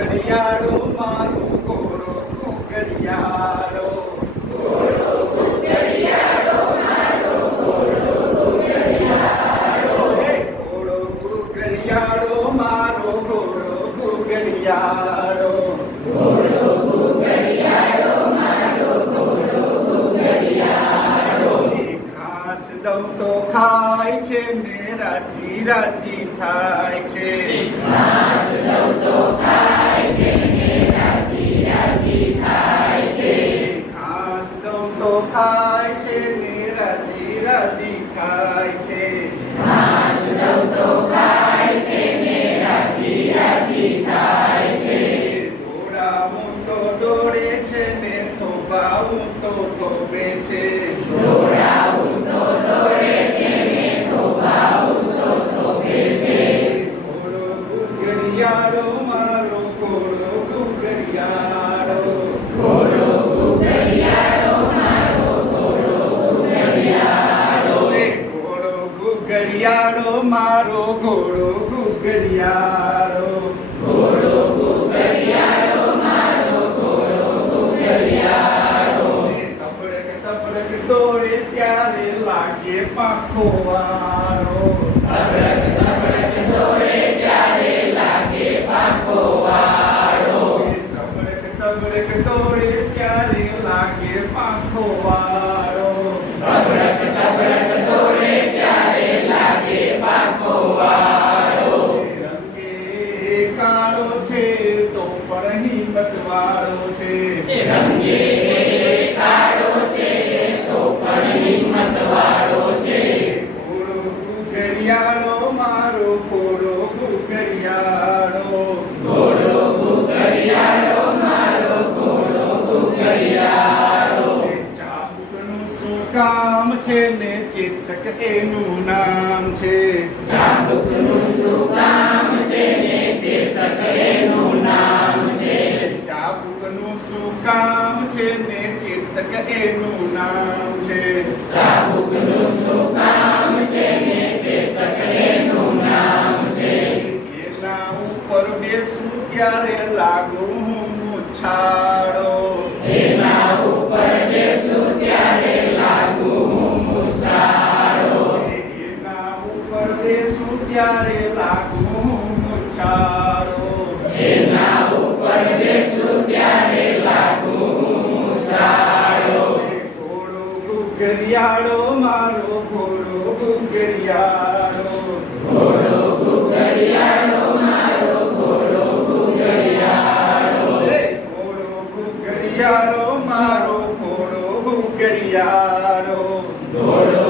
ઘડિયાળો મારો ઘોડો ઘડિયાળો ઘડિયાળો મારો ઘોડો ઘડિયાળો ઘાસ દઉં તો ખાય છે ને રાજી રાજી થાય છે ઘાસ દઉં તો ખાય છે ને રાજી રાજી થાય છે ઘાસ દઉં તો ખાય છે ને રાજી રાજી થાય છે ઘાસ દઉં તો ખાય છે ને રાજી રાજી થાય છે દોડાવું તો દોડે છે ને થોભાવું તો થોભે છે દોડાવું તો દોડે છે ને થોભાવું તો થોભે છે ઘોડો ઘડિયાળો મારો ઘોડો ઘડિયાળો ઘોડો ઘડિયાળો મારો ઘોડો ઘડિયાળો ઘોડો ઘડિયાળો મારો ઘોડો ઘડિયાળો ઘોડો ઘડિયાળો મારો ઘોડો ઘડિયાળો તબડક તબડક દોડે ત્યારે લાગે પાંખો વાળો તબડક તબડક દોડે ત્યારે લાગે પાંખો વાળો તબડક તબડક દોડે ત્યારે લાગે પાંખો વાળો તબડક તબડક દોડે ત્યારે લાગે પાંખો વાળો રંગે કાળો છે તો પણ હિંમત વાળો છે રંગે કાળો છે તો પણ હિંમત વાળો છે ઘોડો ઘડિયાળો મારો ઘોડો ઘડિયાળો ઘોડો ઘડિયાળો મારો ઘોડો ઘડિયાળો ચાબુકનું શું કામ છે ને ચેતક એનું નામ છે ચાબુકનું શું કામ છે ને ચેતક એનું નામ છે ચાબુકનું શું કામ છે ને ચેતક એનું નામ છે ચાબુકનું શું કામ છે ને ચેતક એનું નામ છે એના ઉપર બેસું ત્યારે લાગુ હું મુછાળો એના ઉપર બેસું ત્યારે લાગુ હું મુછાળો એના ઉપર બેસું ત્યારે લાગુ હું મુછાળો એના ઉપર બેસું ત્યારે લાગુ હું મુછાળો ઘોડો ઘડિયાળો મારો ઘોડો ઘડિયાળો ઘોડો ઘડિયાળો મારો ઘોડો ઘડિયાળો ઘોડો ઘડિયાળો મારો ઘોડો ઘડિયાળો ઘોડો